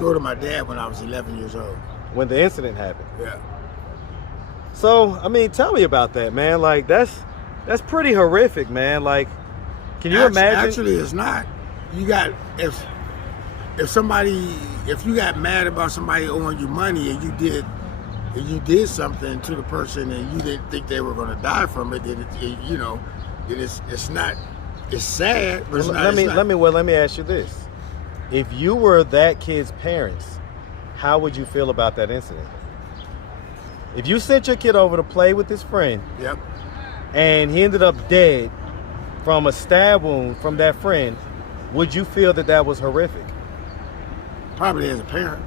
go to my dad when I was 11 years old. When the incident happened? Yeah. So, I mean, tell me about that, man. Like, that's pretty horrific, man. Like, can you imagine? Actually, it's not. You got, if you got mad about somebody owing you money and you did something to the person and you didn't think they were going to die from it, then it's not. It's sad, but it's not. Let me ask you this: if you were that kid's parents, how would you feel about that incident? If you sent your kid over to play with his friend, yep, and he ended up dead from a stab wound from that friend, would you feel that that was horrific? Probably as a parent.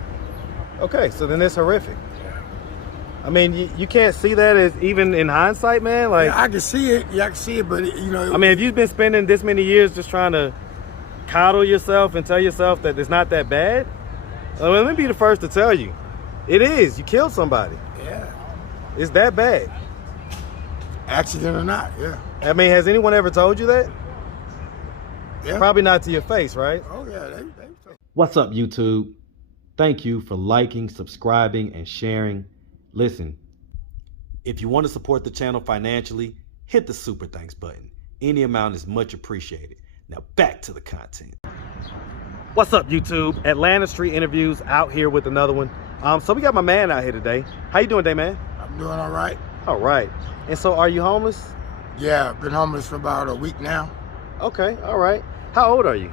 Okay, so then it's horrific. I mean, you can't see that as even in hindsight, man. Like, yeah, I can see it. Yeah, I can see it, but I mean, if you've been spending this many years just trying to coddle yourself and tell yourself that it's not that bad, let me be the first to tell you, it is. You killed somebody. Yeah. It's that bad. Accident or not, yeah. I mean, has anyone ever told you that? Yeah. Probably not to your face, right? Oh yeah. What's up, YouTube? Thank you for liking, subscribing, and sharing. Listen, if you want to support the channel financially, hit the super thanks button. Any amount is much appreciated. Now back to the content. What's up, YouTube? Atlanta Street Interviews out here with another one. So we got my man out here today. How you doing today, man? I'm doing all right. All right. And so are you homeless? Yeah, I've been homeless for about a week now. Okay, all right. How old are you?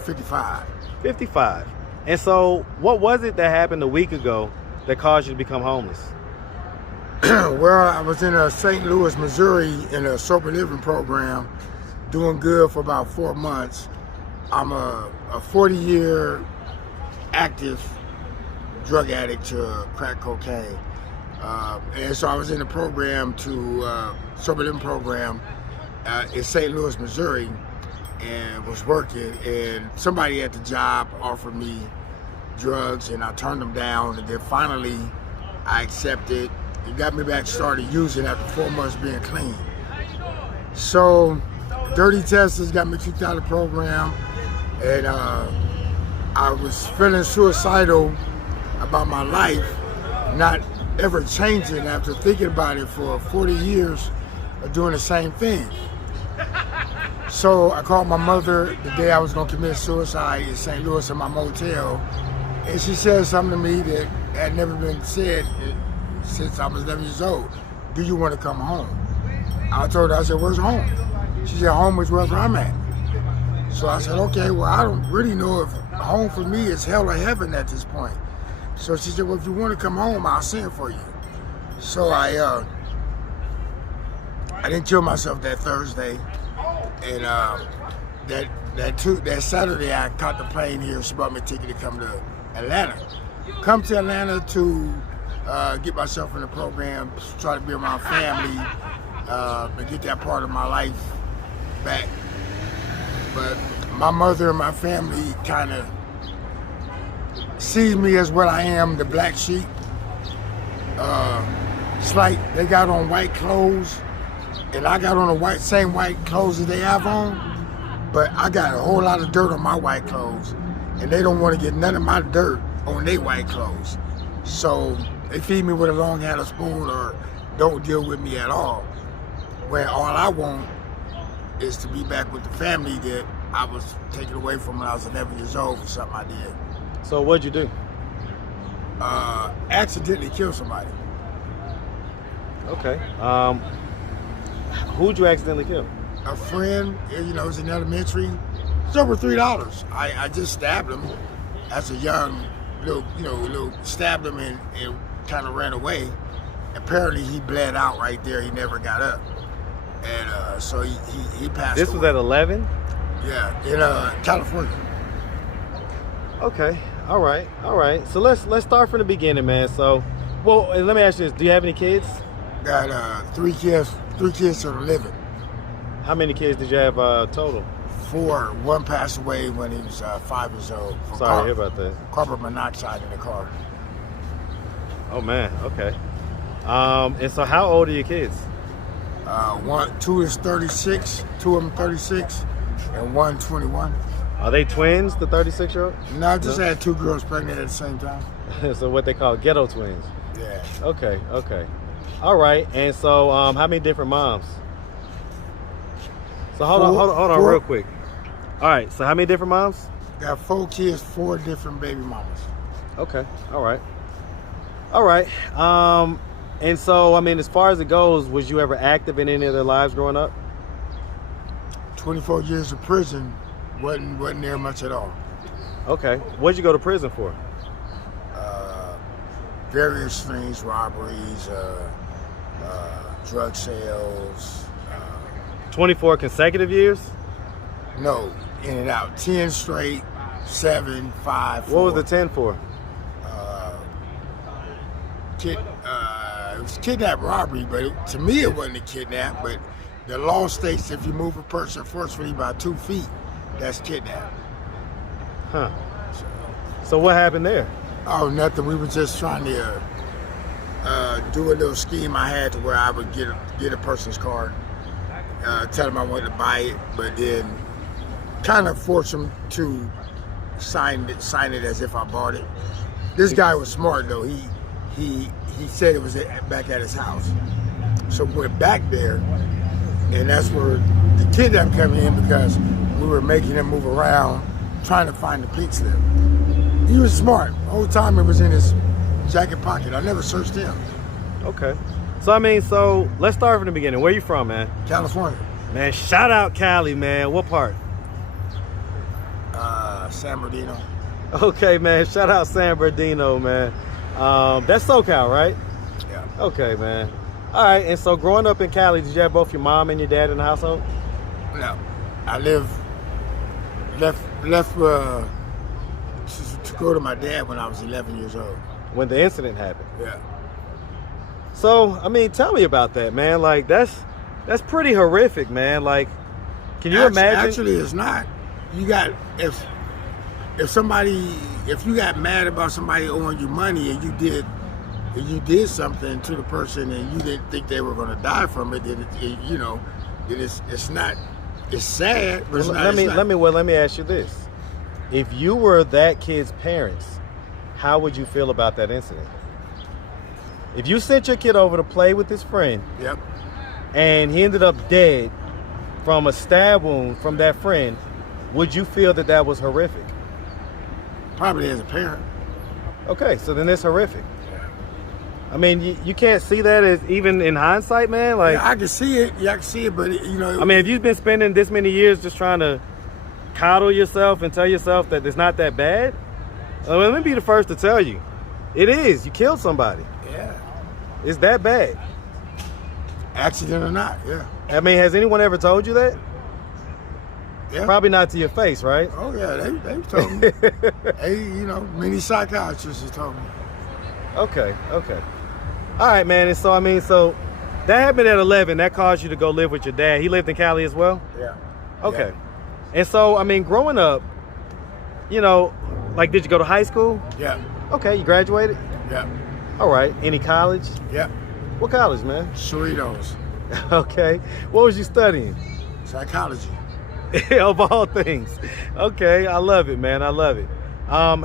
55. 55. And so what was it that happened a week ago that caused you to become homeless? Well, I was in St. Louis, Missouri in a sober living program, doing good for about 4 months. I'm a 40-year active drug addict to crack cocaine. And so I was in the program sober living program in St. Louis, Missouri, and was working, and somebody at the job offered me drugs and I turned them down, and then finally I accepted. It got me back started using after 4 months being clean. So dirty testers got me kicked out of the program, and I was feeling suicidal about my life, not ever changing after thinking about it for 40 years of doing the same thing. So I called my mother the day I was going to commit suicide in St. Louis in my motel, and she said something to me that had never been said since I was 11 years old. Do you want to come home? I told her, I said, where's home? She said, home is wherever I'm at. So I said, okay, well, I don't really know if home for me is hell or heaven at this point. So she said, well, if you want to come home, I'll send for you. So I didn't kill myself that Thursday. And that Saturday, I caught the plane here. She bought me a ticket to come to Atlanta. Come to Atlanta to get myself in the program, try to be around family, and get that part of my life back. But my mother and my family kind of sees me as what I am, the black sheep. It's like they got on white clothes, and I got on the same white clothes that they have on, but I got a whole lot of dirt on my white clothes, and they don't want to get none of my dirt on their white clothes. So they feed me with a long-handled spoon or don't deal with me at all. When all I want is to be back with the family that I was taken away from when I was 11 years old for something I did. So what'd you do? Accidentally kill somebody. Okay. Who'd you accidentally kill? A friend, was in elementary. It's over $3. I just stabbed him as a young stabbed him and kind of ran away. Apparently he bled out right there. He never got up. And so he passed This away. was at 11? Yeah, in California. Okay. All right. So let's start from the beginning, man. So, well, let me ask you this. Do you have any kids? Got 3 kids to live it. How many kids did you have total? 4. One passed away when he was 5 years old. Sorry to hear about that. Carbon monoxide in the car. Oh man, okay. And so how old are your kids? 2 is 36, 2 of them 36, and 1 21. Are they twins, the 36-year-old? No, I just had 2 girls pregnant at the same time. So what they call ghetto twins. Yeah. Okay. All right. And so how many different moms? So hold on real quick. All right. So how many different moms? Got 4 kids, 4 different baby mamas. Okay. All right. And so, I mean, as far as it goes, was you ever active in any of their lives growing up? 24 years of prison, wasn't there much at all. Okay. What'd you go to prison for? Various things, robberies, drug sales. 24 consecutive years? No, in and out. 10 straight, 7, 5, 4. What was the 10 for? It was kidnap robbery, but to me it wasn't a kidnap, but the law states if you move a person forcefully by 2 feet, that's kidnap. Huh. So what happened there? Oh, nothing. We were just trying to do a little scheme I had to where I would get a person's car, tell them I wanted to buy it, but then kind of force them to sign it as if I bought it. This guy was smart though. He said it was back at his house. So we went back there, and that's where the kidnap came in because we were making him move around, trying to find the pink slip. He was smart. The whole time it was in his jacket pocket. I never searched him. Okay. So, I mean, so let's start from the beginning. Where you from, man? California. Man, shout out Cali, man. What part? San Bernardino. Okay, man. Shout out San Bernardino, man. That's SoCal, right? Yeah. Okay, man. All right. And so growing up in Cali, did you have both your mom and your dad in the household? No. I left to go to my dad when I was 11 years old. When the incident happened? Yeah. So, I mean, tell me about that, man. Like, that's pretty horrific, man. Like, can you imagine? Actually, it's not. You got, if you got mad about somebody owing you money and you did something to the person and you didn't think they were going to die from it, then it's not. It's sad, but it's not. Let me ask you this: if you were that kid's parents, how would you feel about that incident? If you sent your kid over to play with his friend, yep, and he ended up dead from a stab wound from that friend, would you feel that was horrific? Probably as a parent. Okay, so then it's horrific. I mean, you can't see that as even in hindsight, man. Like, yeah, I can see it. Yeah, I can see it, but I mean, if you've been spending this many years just trying to coddle yourself and tell yourself that it's not that bad, let me be the first to tell you, it is. You killed somebody. Yeah. It's that bad. Accident or not, yeah. I mean, has anyone ever told you that? Yeah. Probably not to your face, right? Oh yeah, they told me. Hey, many psychiatrists have told me. Okay. All right, man. And so, I mean, so that happened at 11. That caused you to go live with your dad. He lived in Cali as well? Yeah. Okay. Yeah. And so, I mean, growing up, like, did you go to high school? Yeah. Okay, you graduated? Yeah. All right. Any college? Yeah. What college, man? Cerritos. Okay. What was you studying? Psychology. Of all things. Okay, I love it, man. I love it. How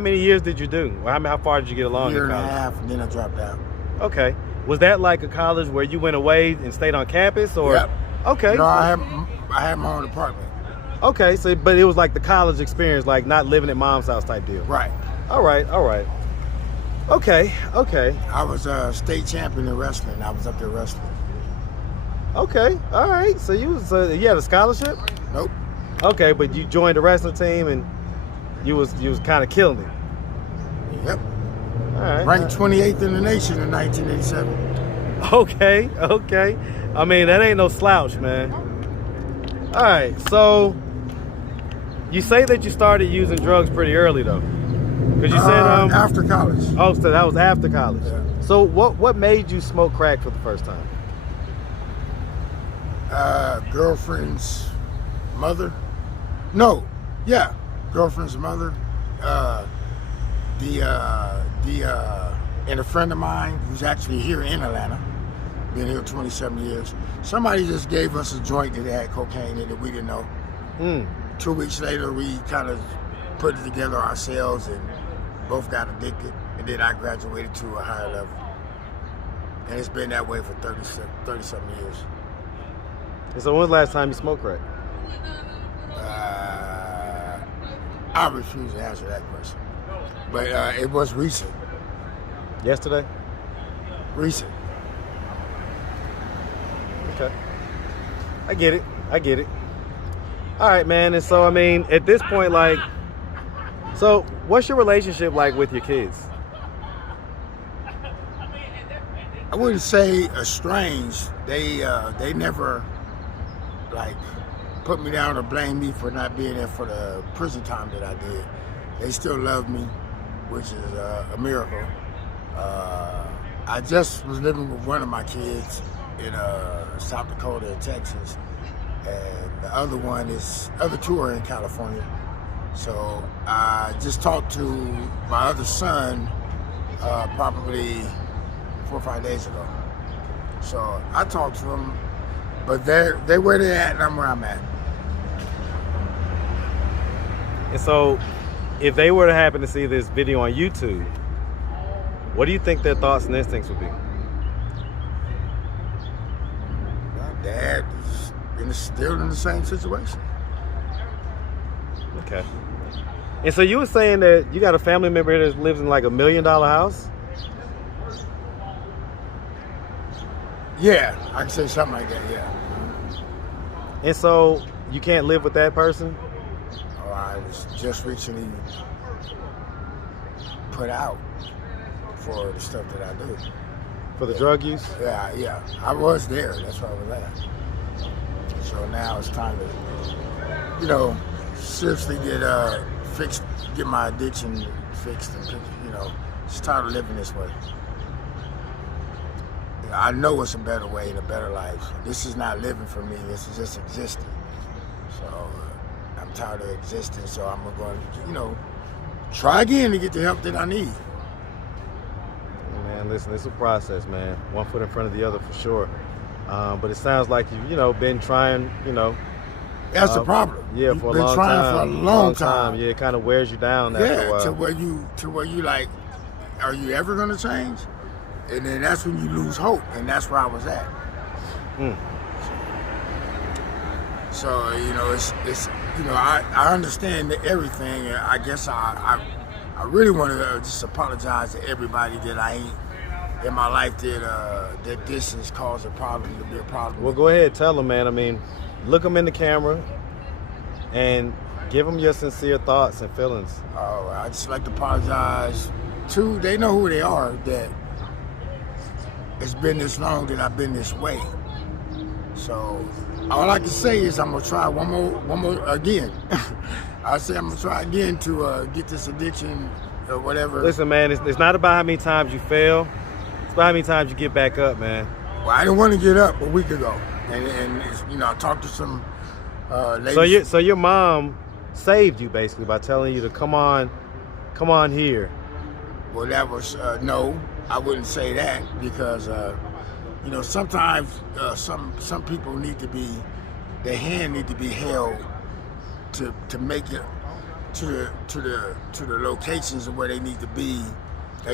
many years did you do? How far did you get along? A year in and a college? half, and then I dropped out. Okay. Was that like a college where you went away and stayed on campus, or? Yep. Okay. No, I had my own apartment. Okay, so but it was like the college experience, like not living at mom's house type deal. Right. All right. Okay. I was a state champion in wrestling. I was up there wrestling. Okay. All right. So you had a scholarship? Nope. Okay, but you joined the wrestling team and you was kind of killing it. Yep. All right. Ranked 28th in the nation in 1987. Okay. I mean, that ain't no slouch, man. All right. So you say that you started using drugs pretty early though, because you said after college. Oh, so that was after college. Yeah. So what made you smoke crack for the first time? Girlfriend's mother. No, yeah, girlfriend's mother. And a friend of mine who's actually here in Atlanta, been here 27 years. Somebody just gave us a joint that had cocaine in it we didn't know. 2 weeks later, we kind of put it together ourselves and both got addicted. And then I graduated to a higher level. And it's been that way for 30-something years. And so when's the last time you smoked crack? I refuse to answer that question. But it was recent. Yesterday? Recent. Okay. I get it. All right, man. And so, I mean, at this point, like, so what's your relationship like with your kids? I wouldn't say estranged. They never like put me down or blame me for not being there for the prison time that I did. They still love me, which is a miracle. I just was living with one of my kids in South Dakota and Texas, and the other two are in California. So I just talked to my other son probably 4 or 5 days ago. So I talked to them, but they're where they're at and I'm where I'm at. And so if they were to happen to see this video on YouTube, what do you think their thoughts and instincts would be? My dad is still in the same situation. Okay. And so you were saying that you got a family member here that lives in like $1 million house? Yeah, I can say something like that, yeah. And so you can't live with that person? Oh, I was just recently put out for the stuff that I do. For the drug use? Yeah. I was there. That's where I was at. So now it's time to, seriously get my addiction fixed, and just tired of living this way. I know it's a better way and a better life. This is not living for me. This is just existing. So I'm tired of existing. So I'm going to, try again to get the help that I need. Man, listen, it's a process, man. One foot in front of the other for sure. But it sounds like you've, been trying, That's the problem. Yeah, You've for a been long trying time. for a long time. Yeah, it kind of wears you down after a while. To where you like, are you ever going to change? And then that's when you lose hope, and that's where I was at. So it's I understand everything. And I guess I really want to just apologize to everybody that I ain't in my life that this has caused a problem to be a problem. Well, go ahead, tell them, man. I mean, look them in the camera and give them your sincere thoughts and feelings. Oh, I just like to apologize to. They know who they are. That it's been this long that I've been this way. So all I can say is I'm gonna try one more again. I say I'm gonna try again to get this addiction or whatever. Listen, man, it's not about how many times you fail. It's about how many times you get back up, man. Well, I didn't want to get up a week ago, and I talked to some ladies. So your mom saved you basically by telling you to come on here. Well, that was no. I wouldn't say that because sometimes some people need to be, their hand need to be held to make it to the locations of where they need to be.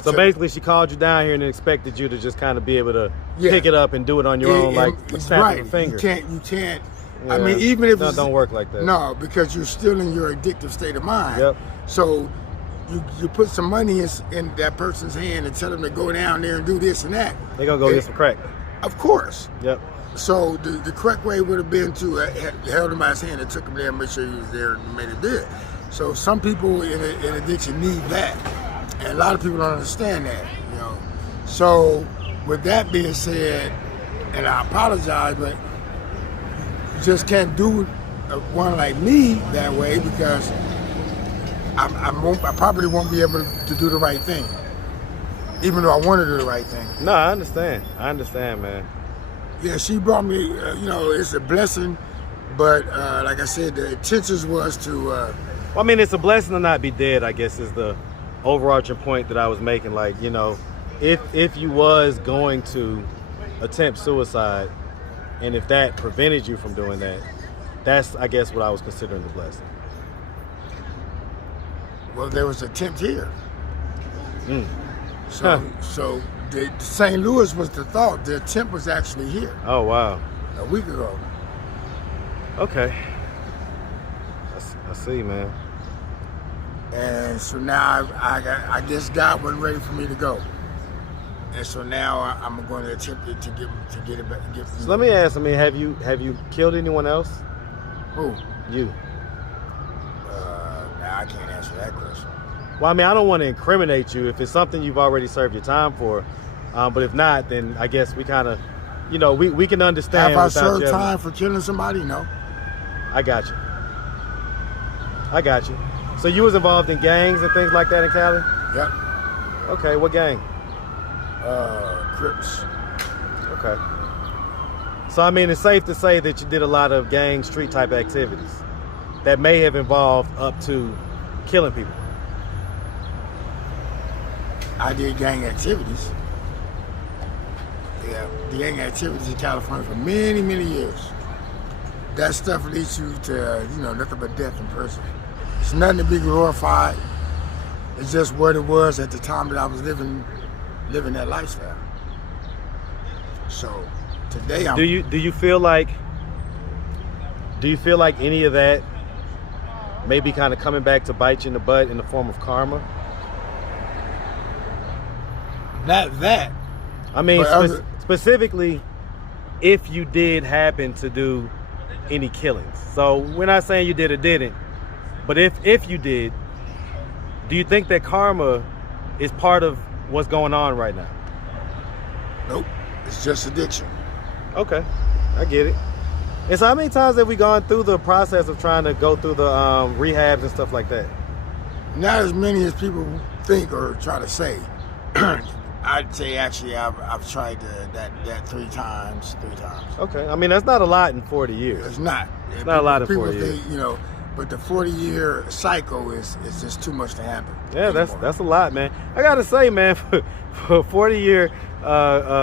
So basically, she called you down here and expected you to just kind of be able to pick it up and do it on your own, like snapping a finger. You can't. Yeah. I mean, even if it don't work like that. No, because you're still in your addictive state of mind. Yep. So you put some money in that person's hand and tell them to go down there and do this and that. They're gonna go get some crack. Of course. Yep. So the correct way would have been to held him by his hand and took him there and make sure he was there and made it good. So some people in addiction need that, and a lot of people don't understand that. So with that being said, and I apologize, but you just can't do one like me that way because I probably won't be able to do the right thing, even though I want to do the right thing. No, I understand, man. Yeah, she brought me, it's a blessing, but like I said, the intentions was to... well, I mean, it's a blessing to not be dead, I guess, is the overarching point that I was making. Like, if you was going to attempt suicide, and if that prevented you from doing that, that's, I guess, what I was considering the blessing. Well, there was an attempt here. Mm. So the St. Louis was the thought. The attempt was actually here Oh, wow. a week ago. Okay. I see, man. And so now I guess God wasn't ready for me to go. And so now I'm going to attempt it to get it back. So let me ask. I mean, have you killed anyone else? Who? You. Nah, I can't answer that question. Well, I mean, I don't want to incriminate you if it's something you've already served your time for. But if not, then I guess we kind of, we can understand. Have I served time for killing somebody? No. I got you. So you was involved in gangs and things like that in Cali? Yep. Okay, what gang? Crips. Okay. So I mean, it's safe to say that you did a lot of gang street type activities that may have involved up to killing people. I did gang activities. Yeah, the gang activities in California for many, many years. That stuff leads you to, nothing but death in prison. It's nothing to be glorified. It's just what it was at the time that I was living that lifestyle. So today I'm. Do you feel like any of that may be kind of coming back to bite you in the butt in the form of karma? Not that. I mean, But specifically, if you did happen to do any killings. So we're not saying you did or didn't, but if you did, do you think that karma is part of what's going on right now? Nope. It's just addiction. Okay, I get it. And so how many times have we gone through the process of trying to go through the rehabs and stuff like that? Not as many as people think or try to say. I'd say actually I've tried that three times. Okay, I mean that's not a lot in 40 years. It's not. It's not a lot in 40 people years. think, but the 40-year cycle is just too much to handle. Yeah, anymore. that's a lot, man. I gotta say, man, for a 40-year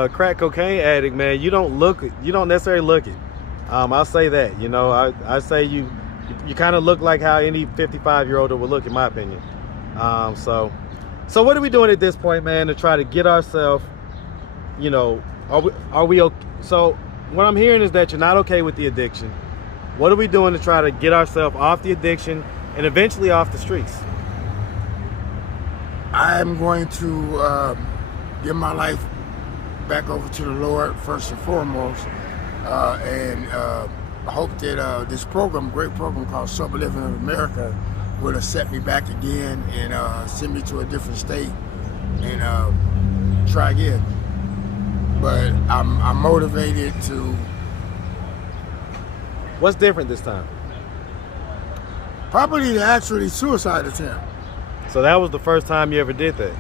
crack cocaine addict, man, you don't necessarily look it. I'll say that. I say you kind of look like how any 55-year-old would look, in my opinion. So what are we doing at this point, man, to try to get ourselves, are we okay? So what I'm hearing is that you're not okay with the addiction. What are we doing to try to get ourselves off the addiction and eventually off the streets? I'm going to give my life back over to the Lord first and foremost, and hope that this great program called Sober Living in America, would have set me back again and send me to a different state and try again. But I'm motivated to. What's different this time? Probably the actually suicide attempt. So that was the first time you ever did that?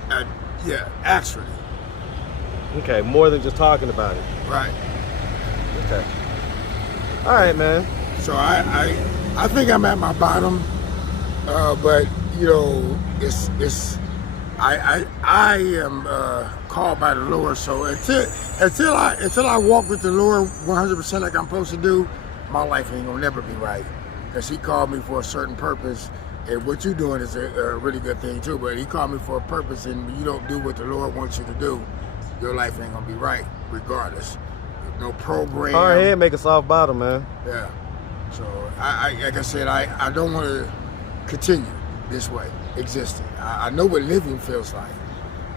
Yeah, actually. Okay, more than just talking about it. Right. Okay. All right, man. So I think I'm at my bottom, but it's I am called by the Lord. So until I walk with the Lord 100% like I'm supposed to do, my life ain't gonna never be right. Because He called me for a certain purpose, and what you're doing is a really good thing too. But He called me for a purpose, and when you don't do what the Lord wants you to do, your life ain't gonna be right, regardless. No program. Hard head make a soft bottom, man. Yeah. So like I said, I don't want to continue this way, existing. I know what living feels like.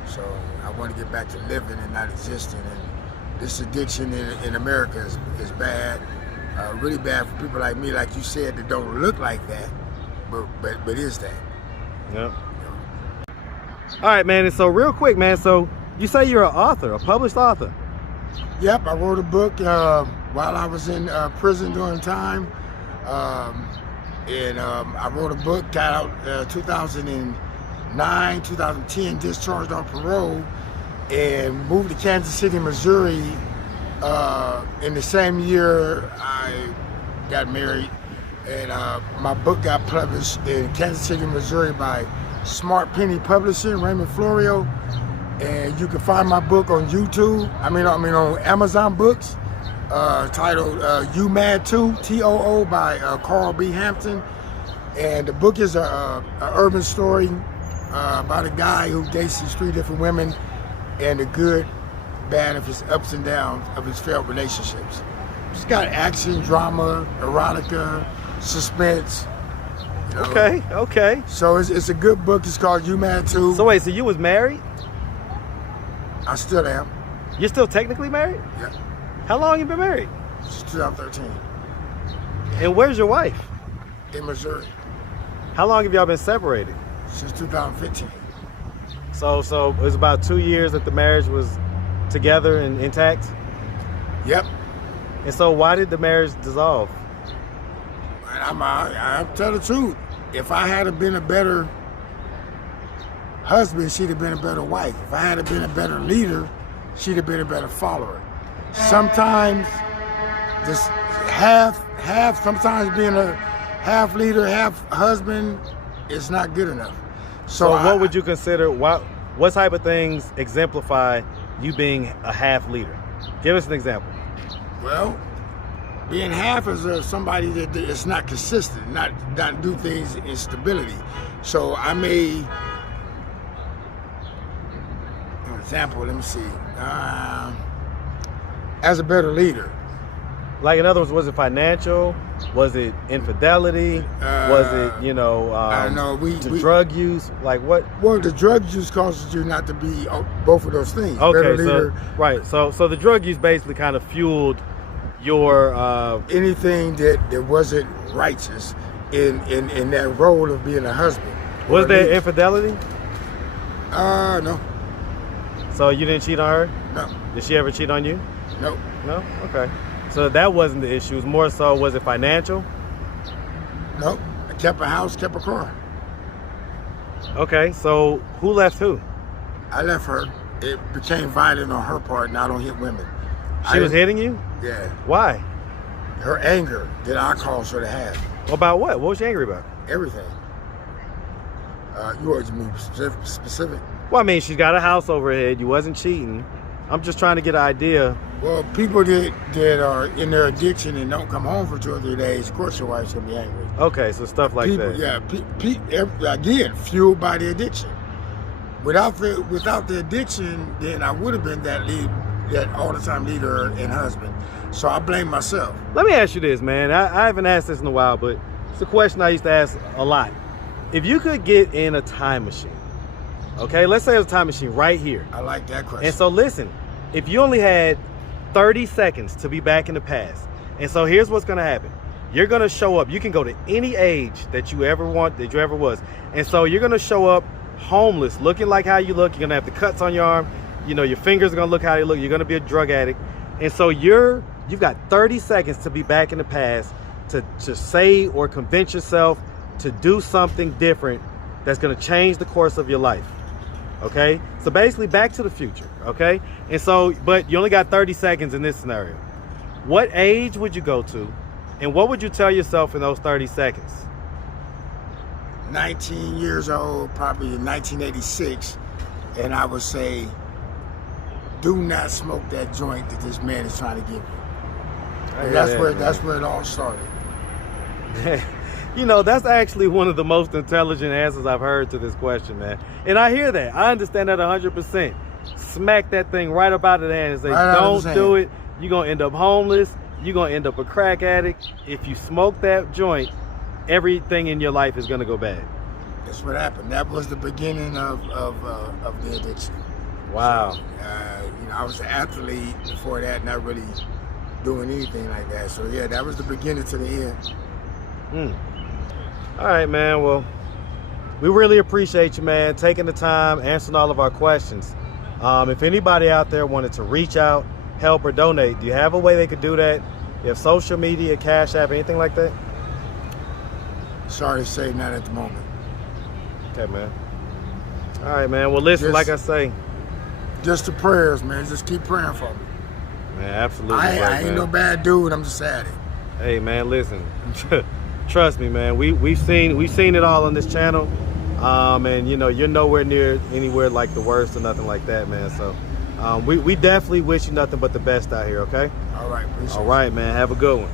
So I want to get back to living and not existing. And this addiction in America is bad, really bad for people like me, like you said, that don't look like that, but is that. Yeah. All right, man. And so real quick, man. So you say you're an author, a published author. Yep, I wrote a book while I was in prison during time. And I wrote a book, got out 2009, 2010, discharged on parole, and moved to Kansas City, Missouri. In the same year, I got married, and my book got published in Kansas City, Missouri by Smart Penny Publishing, Raymond Florio. And you can find my book on YouTube. I mean on Amazon Books. titled You Mad Too, T-O-O, by Carl B. Hampton. And the book is a urban story about a guy who dates these 3 different women and the good, bad of his ups and downs of his failed relationships. It's got action, drama, erotica, suspense. You know. Okay. So it's a good book. It's called You Mad Too. So wait, so you was married? I still am. You're still technically married? Yeah. How long you been married? Since 2013. And where's your wife? In Missouri. How long have y'all been separated? Since 2015. So it was about 2 years that the marriage was together and intact? Yep. And so why did the marriage dissolve? And I tell the truth. If I had been a better husband, she'd have been a better wife. If I had been a better leader, she'd have been a better follower. Sometimes just half, sometimes being a half leader, half husband is not good enough. So what would you consider, what type of things exemplify you being a half leader? Give us an example. Well, being half is somebody that is not consistent, not do things in stability. So I made an example, let me see. As a better leader. Like, in other words, was it financial? Was it infidelity? Was it, I don't know. Drug use? Like what? Well, the drug use causes you not to be both of those things. Okay, better leader, right. So the drug use basically kind of fueled your anything that wasn't righteous in that role of being a husband. Was there infidelity? No. So you didn't cheat on her? No. Did she ever cheat on you? No. No? Okay. So that wasn't the issue. It was more so, was it financial? No. I kept a house, kept a car. Okay, so who left who? I left her. It became violent on her part, and I don't hit women. She was hitting you? Yeah. Why? Her anger that I caused her to have. About what? What was she angry about? Everything. You want me specific? Well, I mean, she's got a house overhead. You wasn't cheating. I'm just trying to get an idea. Well, people that are in their addiction and don't come home for 2 or 3 days, of course your wife's going to be angry. Okay, so stuff like people, that. Yeah, again, fueled by the addiction. Without the addiction, then I would have been that all-the-time leader and husband. So I blame myself. Let me ask you this, man. I haven't asked this in a while, but it's a question I used to ask a lot. If you could get in a time machine, okay, let's say it's a time machine right here. I like that question. And so listen, if you only had 30 seconds to be back in the past, and so here's what's going to happen. You're going to show up. You can go to any age that you ever was. And so you're going to show up homeless, looking like how you look. You're going to have the cuts on your arm. Your fingers are going to look how you look. You're going to be a drug addict. And so you've got 30 seconds to be back in the past to say or convince yourself to do something different that's going to change the course of your life. Okay? So basically back to the future. Okay? And so, but you only got 30 seconds in this scenario. What age would you go to? And what would you tell yourself in those 30 seconds? 19 years old, probably in 1986. And I would say, do not smoke that joint that this man is trying to give you. And that's where it all started. That's actually one of the most intelligent answers I've heard to this question, man. And I hear that. I understand that 100%. Smack that thing right up out of the hand and say, don't do it. You're going to end up homeless. You're going to end up a crack addict. If you smoke that joint, everything in your life is going to go bad. That's what happened. That was the beginning of the addiction. Wow. So, I was an athlete before that, not really doing anything like that. So yeah, that was the beginning to the end. All right, man. Well, we really appreciate you, man, taking the time, answering all of our questions. If anybody out there wanted to reach out, help, or donate, do you have a way they could do that? You have social media, Cash App, anything like that? Sorry to say, not at the moment. Okay, man. All right, man. Well, listen, like I say, just the prayers, man. Just keep praying for me. Man, absolutely. I ain't no bad dude. I'm just sad. Hey, man, listen. Trust me, man. We've seen it all on this channel, and you're nowhere near anywhere like the worst or nothing like that, man. So We definitely wish you nothing but the best out here, okay? All right, appreciate All right, man. Have a good one.